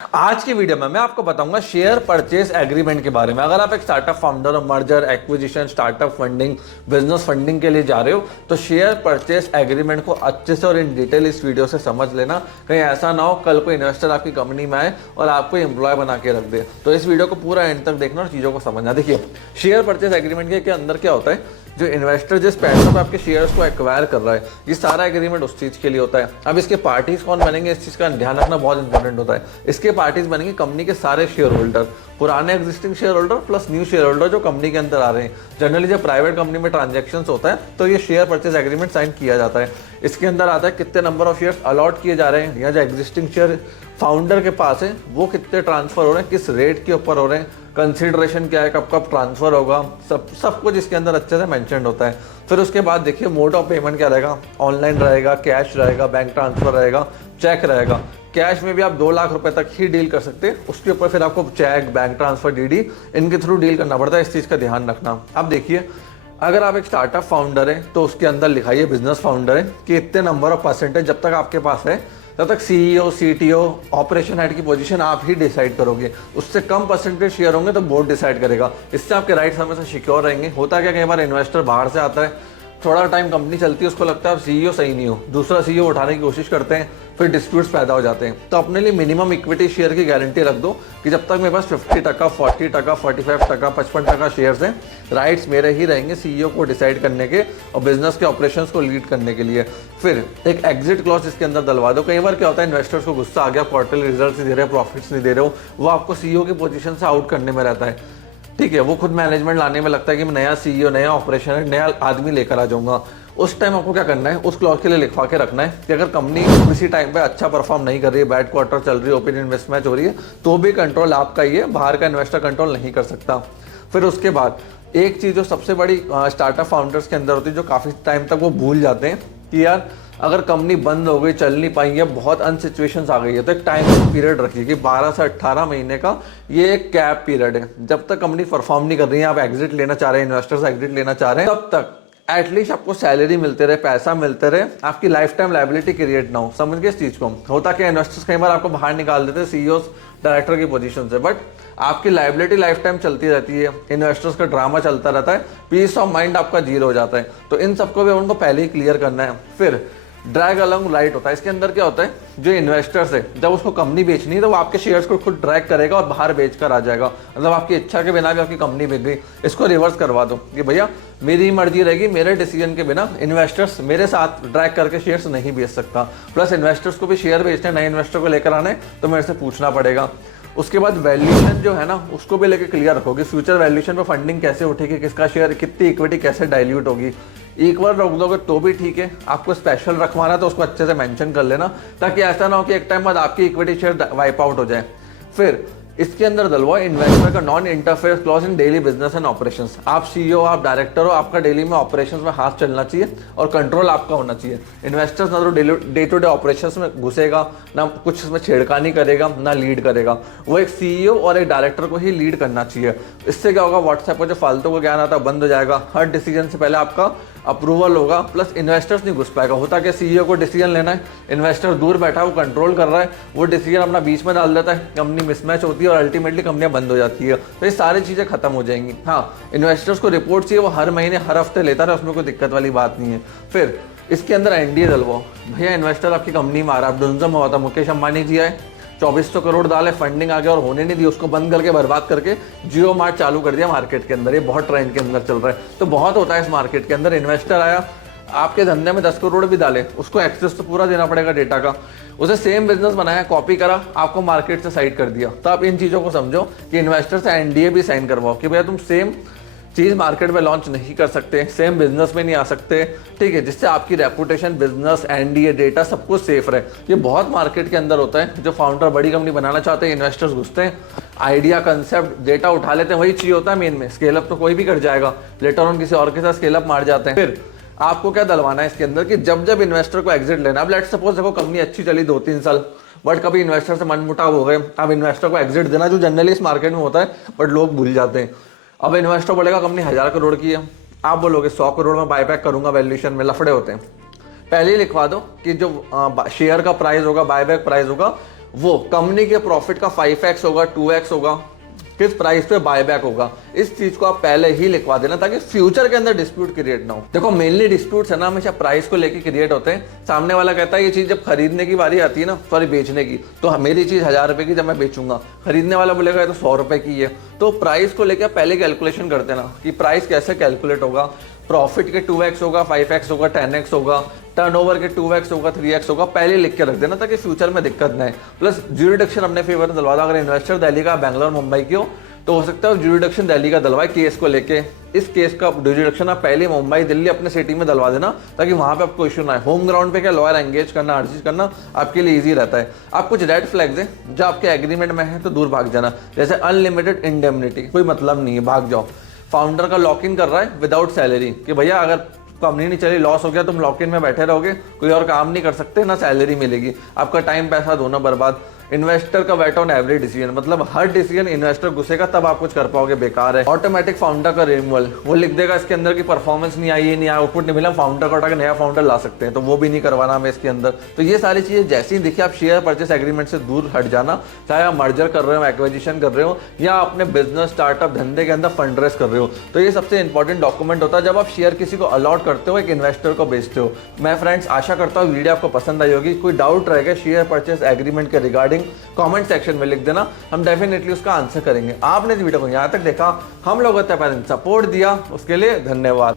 आज की वीडियो में मैं आपको बताऊंगा शेयर परचेज एग्रीमेंट के बारे में। अगर आप एक स्टार्टअप फाउंडर और merger acquisition startup funding business funding के लिए जा रहे हो तो शेयर परचेज एग्रीमेंट को अच्छे से और इन डिटेल इस वीडियो से समझ लेना। कहीं ऐसा ना हो कल कोई इन्वेस्टर आपकी कंपनी में आए और आपको एम्प्लॉय बना के रख दे। तो इस वीडियो को पूरा एंड तक देखना और चीज़ों को समझना। देखिए, शेयर परचेज एग्रीमेंट के अंदर क्या होता है, जो इन्वेस्टर जिस पैसे पे आपके शेयर्स को एक्वायर कर रहा है, ये सारा एग्रीमेंट उस चीज़ के लिए होता है। अब इसके पार्टीज कौन बनेंगे, इस चीज़ का ध्यान रखना बहुत इंपॉर्टेंट होता है। इसके पार्टीज बनेंगे कंपनी के सारे शेयर होल्डर, पुराने existing share holder plus new share holder जो कंपनी के अंदर आ रहे हैं। जनरली जब प्राइवेट कंपनी में ट्रांजेक्शन होता है तो ये शेयर परचेज एग्रीमेंट साइन किया जाता है। इसके अंदर आता है कितने नंबर ऑफ शेयर्स अलॉट किए जा रहे हैं, या जो एग्जिस्टिंग शेयर फाउंडर के पास है वो कितने ट्रांसफर हो रहे हैं, किस रेट के ऊपर हो रहे हैं, कंसिडरेशन क्या है, कब कब ट्रांसफर होगा, सब कुछ इसके अंदर अच्छे से मेंशन होता है। फिर उसके बाद देखिए मोड ऑफ पेमेंट क्या रहेगा, ऑनलाइन रहेगा, कैश रहेगा, बैंक ट्रांसफर रहेगा, चेक रहेगा। कैश में भी आप 2 लाख रुपए तक ही डील कर सकते हैं, उसके ऊपर फिर आपको चेक, बैंक ट्रांसफर, डीडी इनके थ्रू डील करना पड़ता है। इस चीज़ का ध्यान रखना। अब देखिए, अगर आप एक स्टार्टअप फाउंडर है तो उसके अंदर लिखाइए बिजनेस फाउंडर है कि इतने नंबर ऑफ परसेंटेज जब तक आपके पास है तब तक सीईओ, सीटीओ, ऑपरेशन हेड की पोजीशन आप ही डिसाइड करोगे। उससे कम परसेंटेज शेयर होंगे तो बोर्ड डिसाइड करेगा। इससे आपके राइट्स हमेशा सिक्योर रहेंगे। होता क्या, कई बार इन्वेस्टर बाहर से आता है, थोड़ा टाइम कंपनी चलती है, उसको लगता है अब सीईओ सही नहीं हो, दूसरा सीईओ उठाने की कोशिश करते हैं, फिर डिस्प्यूट्स पैदा हो जाते हैं। तो अपने लिए मिनिमम इक्विटी शेयर की गारंटी रख दो कि जब तक मेरे पास 50%, 40%, 45%, 55% शेयर्स हैं, राइट्स मेरे ही रहेंगे सीईओ को डिसाइड करने के और बिजनेस के ऑपरेशंस को लीड करने के लिए। फिर एक एग्जिट क्लॉज इसके अंदर डलवा दो। कई बार क्या होता है, इन्वेस्टर्स को गुस्सा आ गया, क्वार्टरली रिजल्ट नहीं दे रहे, प्रॉफिट्स नहीं दे रहे हो, वो आपको सीईओ की पोजीशन से आउट करने में रहता है। ठीक है, वो खुद मैनेजमेंट लाने में लगता है कि मैं नया सीईओ, नया ऑपरेशन, नया आदमी लेकर आ जाऊंगा। उस टाइम आपको क्या करना है, उस क्लॉज के लिए लिखवा के रखना है कि अगर कंपनी किसी टाइम पे अच्छा परफॉर्म नहीं कर रही है, बैड क्वार्टर चल रही है, ओपिनियन मिसमैच हो रही है, तो भी कंट्रोल आपका ही है, बाहर का इन्वेस्टर कंट्रोल नहीं कर सकता। फिर उसके बाद एक चीज़ जो सबसे बड़ी स्टार्टअप फाउंडर्स के अंदर होती है, जो काफ़ी टाइम तक वो भूल जाते हैं कि यार अगर कंपनी बंद हो गई, चल नहीं पाएंगे, बहुत अन सिचुएशंस आ गई है, तो एक टाइम पीरियड रखिए कि 12 से 18 महीने का ये एक कैप पीरियड है। जब तक कंपनी परफॉर्म नहीं कर रही है, आप एग्जिट लेना चाह रहे हैं, इन्वेस्टर्स एग्जिट लेना चाह रहे हैं, तब तक एटलीस्ट आपको सैलरी मिलते रहे, पैसा मिलते रहे, आपकी लाइफ टाइम लाइबिलिटी क्रिएट ना हो। समझ गए इस चीज़ को। होता क्या, इन्वेस्टर्स कई बार आपको बाहर निकाल देते हैं सीईओ, डायरेक्टर की पोजीशन से, बट आपकी लाइबिलिटी लाइफ टाइम चलती रहती है, इन्वेस्टर्स का ड्रामा चलता रहता है, पीस ऑफ माइंड आपका जीरो हो जाता है। तो इन सबको भी उनको पहले ही क्लियर करना है। फिर ड्रैग अलॉन्ग राइट होता है। इसके अंदर क्या होता है, जो इन्वेस्टर्स है जब उसको कंपनी बेचनी है तो वो आपके शेयर्स को खुद ड्रैग करेगा और बाहर बेच कर आ जाएगा। मतलब आपकी इच्छा के बिना भी आपकी कंपनी बिक गई, इसको रिवर्स करवा दो कि भैया मेरी मर्जी रहेगी, मेरे डिसीजन के बिना इन्वेस्टर्स मेरे साथ ड्रैग करके शेयर्स नहीं बेच सकता। प्लस इन्वेस्टर्स को भी शेयर बेचने, नए इन्वेस्टर को लेकर आने तो मेरे से पूछना पड़ेगा। उसके बाद वैल्यूएशन जो है ना, उसको भी लेके क्लियर रखोगे। फ्यूचर वैल्यूएशन पे फंडिंग कैसे उठेगी, किसका शेयर, कितनी इक्विटी कैसे डाइल्यूट होगी। इक्वल रख दोगे तो भी ठीक है, आपको स्पेशल रखवाना तो उसको अच्छे से मेंशन कर लेना, ताकि ऐसा ना हो कि एक टाइम बाद आपकी इक्विटी शेयर वाइप आउट हो जाए। फिर इसके अंदर डलवा इन्वेस्टर का non interfere clause in daily business and operations. आप सीईओ, आप डायरेक्टर हो, आपका डेली में ऑपरेशंस में हाथ चलना चाहिए और कंट्रोल आपका होना चाहिए। इन्वेस्टर्स ना तो डे टू डे ऑपरेशंस में घुसेगा, ना कुछ इसमें छेड़खानी करेगा, ना लीड करेगा। वो एक सीईओ और एक डायरेक्टर को ही लीड करना चाहिए। इससे क्या होगा, व्हाट्सएप पर जो फालतू का ज्ञान आता है बंद हो जाएगा। हर डिसीजन से पहले आपका अप्रूवल होगा, प्लस इन्वेस्टर्स नहीं घुस पाएगा। होता कि सीईओ को डिसीजन लेना है, इन्वेस्टर दूर बैठा, वो कंट्रोल कर रहा है, वो डिसीजन अपना बीच में डाल देता है, कंपनी मिसमैच होती है और अल्टीमेटली कंपनियां बंद हो जाती है। तो ये सारी चीज़ें खत्म हो जाएंगी। हाँ, इन्वेस्टर्स को रिपोर्ट चाहिए, वो हर महीने हर हफ्ते लेता रहे, उसमें कोई दिक्कत वाली बात नहीं है। फिर इसके अंदर एनडीए डलवाओ। भैया इन्वेस्टर आपकी कंपनी में आ रहा है, डुनजम हुआ था, मुकेश अंबानी जी आए, 2400 करोड़ डाले, फंडिंग आ गया और होने नहीं दी, उसको बंद करके बर्बाद करके जियो मार्ट चालू कर दिया मार्केट के अंदर। ये बहुत ट्रेंड के अंदर चल रहा है। तो बहुत होता है इस मार्केट के अंदर, इन्वेस्टर आया, आपके धंधे में 10 करोड़ भी डाले, उसको एक्सेस तो पूरा देना पड़ेगा डेटा का। उसे सेम बिजनेस बनाया, कॉपी करा, आपको मार्केट से साइड कर दिया। तो आप इन चीज़ों को समझो कि इन्वेस्टर से एनडीए भी साइन करवाओ कि भैया तुम सेम चीज़ मार्केट में लॉन्च नहीं कर सकते, सेम बिजनेस में नहीं आ सकते। ठीक है, जिससे आपकी रेपुटेशन, बिजनेस, एनडीए, डेटा सब कुछ सेफ रहे। ये बहुत मार्केट के अंदर होता है। जो फाउंडर बड़ी कंपनी बनाना चाहते हैं, इन्वेस्टर्स घुसते हैं, आइडिया, कंसेप्ट, डेटा उठा लेते हैं, वही चाहिए होता है मेन में। स्केलअप तो कोई भी कर जाएगा, लेटर ऑन किसी और के साथ स्केलअप मार जाते हैं। फिर आपको क्या डलवाना है इसके अंदर कि जब जब इन्वेस्टर को एग्जिट लेना, अब लेट्स सपोज देखो कंपनी अच्छी चली 2-3 साल, बट कभी इन्वेस्टर से मनमुटाव हो गए, अब इन्वेस्टर को एग्जिट देना, जो जनरली इस मार्केट में होता है बट लोग भूल जाते हैं। अब इन्वेस्टर बोलेगा कंपनी 1000 करोड़ की है, आप बोलोगे 100 करोड़ में बायबैक करूंगा, वैल्यूएशन में लफड़े होते हैं। पहले ही लिखवा दो कि जो शेयर का प्राइस होगा, बायबैक प्राइस होगा, वो कंपनी के प्रॉफिट का 5x होगा, 2x होगा, किस प्राइस पे बायबैक होगा, इस चीज को आप पहले ही लिखवा देना ताकि फ्यूचर के अंदर डिस्प्यूट क्रिएट ना हो। देखो मेनली डिस्प्यूट्स है ना हमेशा प्राइस को लेके क्रिएट होते हैं। सामने वाला कहता है ये चीज जब खरीदने की बारी आती है ना, सॉरी बेचने की, तो मेरी चीज 1000 रुपए की जब मैं बेचूंगा, खरीदने वाला बोलेगा तो 100 रुपए की है। तो प्राइस को लेकर पहले कैलकुलेशन करते ना कि प्राइस कैसे कैलकुलेट होगा, प्रॉफिट के 2x होगा, 5x होगा, 10x होगा, टर्नओवर के 2x होगा, 3x होगा, पहले लिख के रख देना ताकि फ्यूचर में दिक्कत ना आए। प्लस ज्यूरिडिक्शन अपने फेवर में दिलवा दो। अगर इन्वेस्टर दिल्ली का, बैंगलोर, मुंबई की हो तो हो सकता है ज्यूरिडिक्शन दिल्ली का दिलवाए केस को लेके। इस केस का ज्यूरिडिक्शन आप पहले मुंबई, दिल्ली अपने सिटी में दिलवा देना ताकि वहां पे आपको इशू ना आए। होम ग्राउंड पे क्या लॉयर एंगेज करना, हर चीज करना आपके लिए ईजी रहता है। आप कुछ रेड फ्लैग्स हैं जो आपके एग्रीमेंट में है तो दूर भाग जाना, जैसे अनलिमिटेड इंडेमनिटी, कोई मतलब नहीं है, भाग जाओ। फाउंडर का लॉक इन कर रहा है विदाउट सैलरी कि भैया अगर कंपनी नहीं चली, लॉस हो गया, तुम लॉक इन में बैठे रहोगे, कोई और काम नहीं कर सकते, ना सैलरी मिलेगी, आपका टाइम पैसा दोनों बर्बाद। इन्वेस्टर का वेट ऑन एवरी डिसीजन, मतलब हर डिसीजन इन्वेस्टर घुसेगा तब आप कुछ कर पाओगे, बेकार है। ऑटोमेटिक फाउंडर का रिमूवल, वो लिख देगा इसके अंदर की परफॉर्मेंस नहीं आई, ये नहीं आया, आउटपुट नहीं मिला, फाउंडर को हटा के नया फाउंडर ला सकते हैं, तो वो भी नहीं करवाना हमें इसके अंदर। तो ये सारी चीजें जैसे ही देखिए आप शेयर परचेस एग्रीमेंट से दूर हट जाना, चाहे आप मर्जर कर रहे हो, एक्विजिशन कर रहे हो, या अपने बिजनेस स्टार्टअप धंधे के अंदर फंड रेज कर रहे हो। तो ये सबसे इंपॉर्टेंट डॉक्यूमेंट होता है जब आप शेयर किसी को अलॉट करते हो, एक इन्वेस्टर को बेचते हो। मैं फ्रेंड्स आशा करता हूँ वीडियो आपको पसंद आई होगी। कोई डाउट रहेगा शेयर परचेस एग्रीमेंट के रिगार्डिंग, कमेंट सेक्शन में लिख देना, हम डेफिनेटली उसका आंसर करेंगे। आपने इस वीडियो को यहाँ तक देखा, हम लोगों ने सपोर्ट दिया, उसके लिए धन्यवाद।